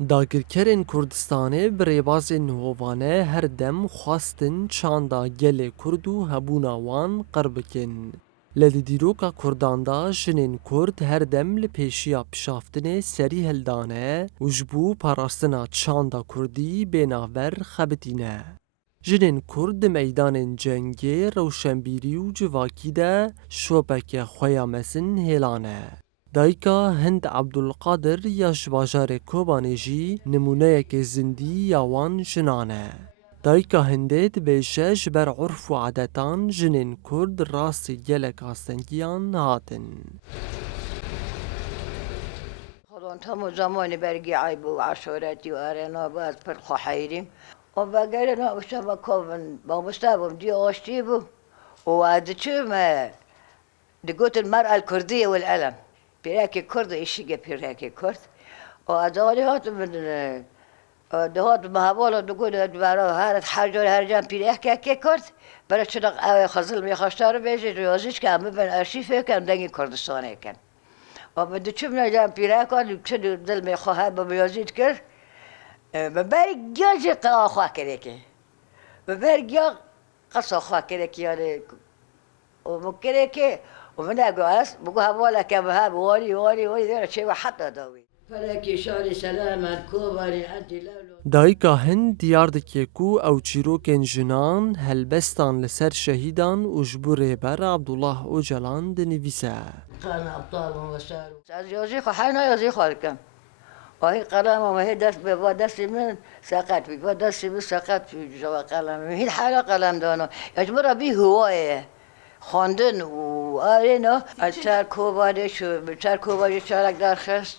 Dagirkerên Kurdistanê bi rêbazên hovane her dem xwastin çanda gelê Kurd û hebûna wan qehr bikin. Li dîroka Kurdan da jinên Kurd her dem li pêşiya pişaftinê serî hildane û ji bo parastina çanda Kurdî bênavber xebitîne. Jinên Kurd di meydanên cengê, rewşenbîrî û civakî de şopeke xwe ya mezin hêlane. Dayika Hind Abdulqadir ya ji bajarê Kobanê jî nimûneyekê zindî ya wan jinan e. Dayika Hindê dibêje ji ber urf û adetan jinên Kurd rastî geleka stengiyan hatin. خودم تمام زمانی برگی عیب و عشورتی و ارنا باز پر خواهیریم و بگره نه بشم کن با مستقبل دی آشتی بو و عاد چم دقوت المرأة الكردية والألم براك كرد إيشي براك كرد وأدوالي هات من دهات مهابولا دقول دبارا هارت حاجة هرجان براك كرد برای چنگ خزل میخواشتار بیشتر ریاضیش که همه بن ارشیفه کم دنگی کردستانه کن و بعد چه نجام پیراکان چه دل میخواهد با ریاضیت کرد ببری گیاجی قا خواه کرده که ببری گیا قصه خواه کرده که یعنی و مکره که و من اگه بگو حوالا که به هم واری دیره چه و حتی داوی فلکی شاری سلامت کوبانی انتی لولو Dayika Hind diyar dike ku ew çîrokên jinan helbestan li ser şehîdan û ji bo rêber Abdullah Öcalan dinivîse. كان أبطال ومسار يوزي خو حنا يوزي خالكم وهي قلم وهي دست بدست من سقط في بدست من سقط في جوا قلم هي الحالة قلم دانو يجبر به هواية خواندن وآرينا السر كوبادي شو السر كوبادي شارك دار خست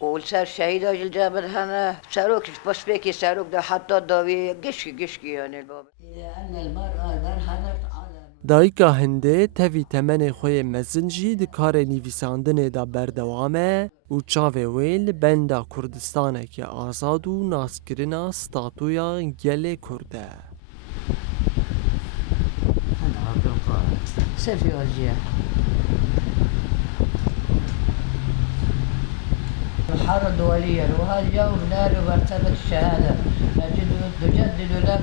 والسر شهيد أجل جابر هنا سروك بس بيكي سروك ده حتى داوي قشكي يعني الباب لأن المرأة برهنت على Dayika Hindê tevî temenê xwe yê mezin jî di karê nivîsandinê de berdewam e û çavê wê li benda Kurdistaneke azad û naskirina statuya gelê Kurd e. أنا عبد القادر سيف يوزيع الحارة دوليا وهذا اليوم نال مرتبة الشهادة نجد تجدد لك